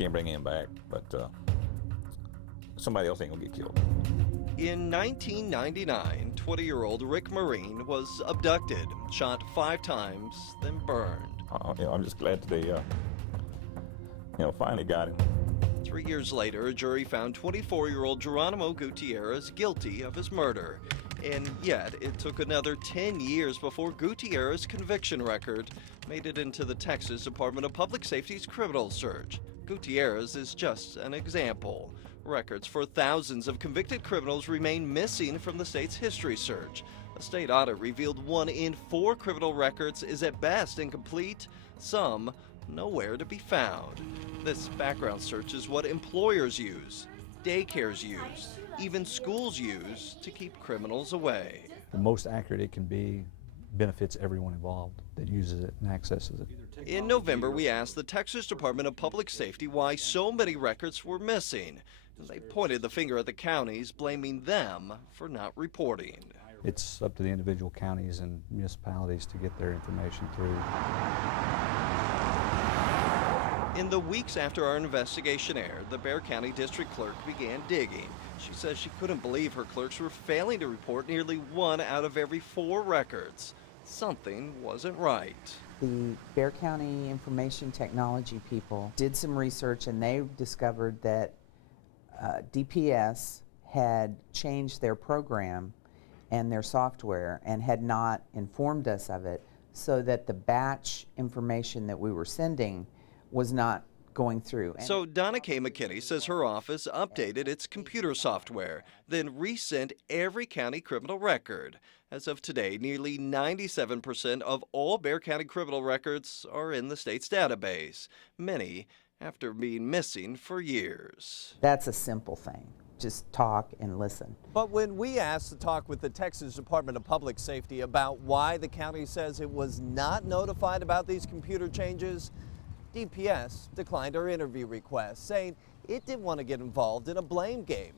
can't bring him back, but somebody else ain't gonna get killed. In 1999, 20-year-old Rick Marine was abducted, shot 5 times, then burned. I'm just glad they, finally got him. 3 years later, a jury found 24-year-old Geronimo Gutierrez guilty of his murder. And yet, it took another 10 years before Gutierrez's conviction record made it into the Texas Department of Public Safety's criminal search. Gutierrez is just an example. Records for thousands of convicted criminals remain missing from the state's history search. A state audit revealed 1 in 4 criminal records is at best incomplete, some nowhere to be found. This background search is what employers use, daycares use, even schools use to keep criminals away. The most accurate it can be benefits everyone involved that uses it and accesses it. In November, we asked the Texas Department of Public Safety why so many records were missing. They pointed the finger at the counties, blaming them for not reporting. It's up to the individual counties and municipalities to get their information through. In the weeks after our investigation aired, the Bexar County District Clerk began digging. She says she couldn't believe her clerks were failing to report nearly 1 out of every 4 records. Something wasn't right. The Bexar County Information Technology people did some research, and they discovered that DPS had changed their program and their software and had not informed us of it, so that the batch information that we were sending was not going through. So Donna K. McKinney says her office updated its computer software, then resent every county criminal record. As of today, nearly 97% of all Bexar County criminal records are in the state's database, many after being missing for years. That's a simple thing. Just talk and listen. But when we asked to talk with the Texas Department of Public Safety about why the county says it was not notified about these computer changes, DPS declined our interview request, saying it didn't want to get involved in a blame game.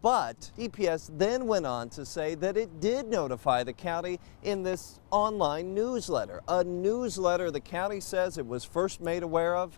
But DPS then went on to say that it did notify the county in this online newsletter, a newsletter the county says it was first made aware of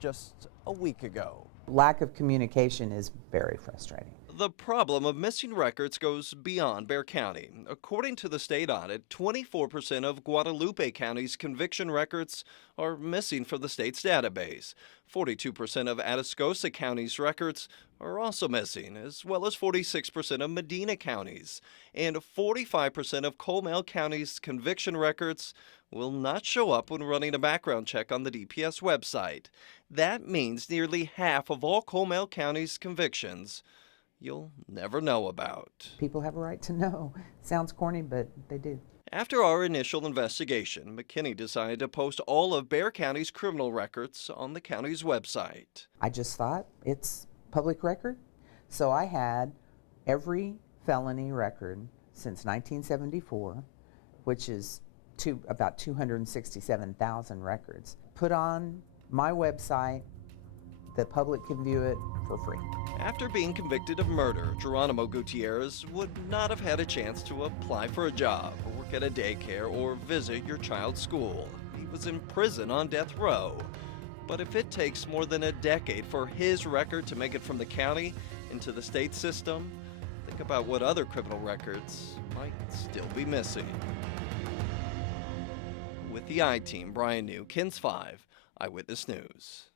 just a week ago. Lack of communication is very frustrating. The problem of missing records goes beyond Bexar County. According to the state audit, 24% of Guadalupe County's conviction records are missing from the state's database. 42% of Atascosa County's records are also missing, as well as 46% of Medina County's. And 45% of Comal County's conviction records will not show up when running a background check on the DPS website. That means nearly half of all Comal County's convictions you'll never know about. People have a right to know. Sounds corny, but they do. After our initial investigation, McKinney decided to post all of Bexar County's criminal records on the county's website. I just thought it's public record. So I had every felony record since 1974, which is about 267,000 records, put on my website. The public can view it for free. After being convicted of murder, Geronimo Gutierrez would not have had a chance to apply for a job, or work at a daycare, or visit your child's school. He was in prison on death row. But if it takes more than a decade for his record to make it from the county into the state system, think about what other criminal records might still be missing. With the I-Team, Brian New, KENS 5, Eyewitness News.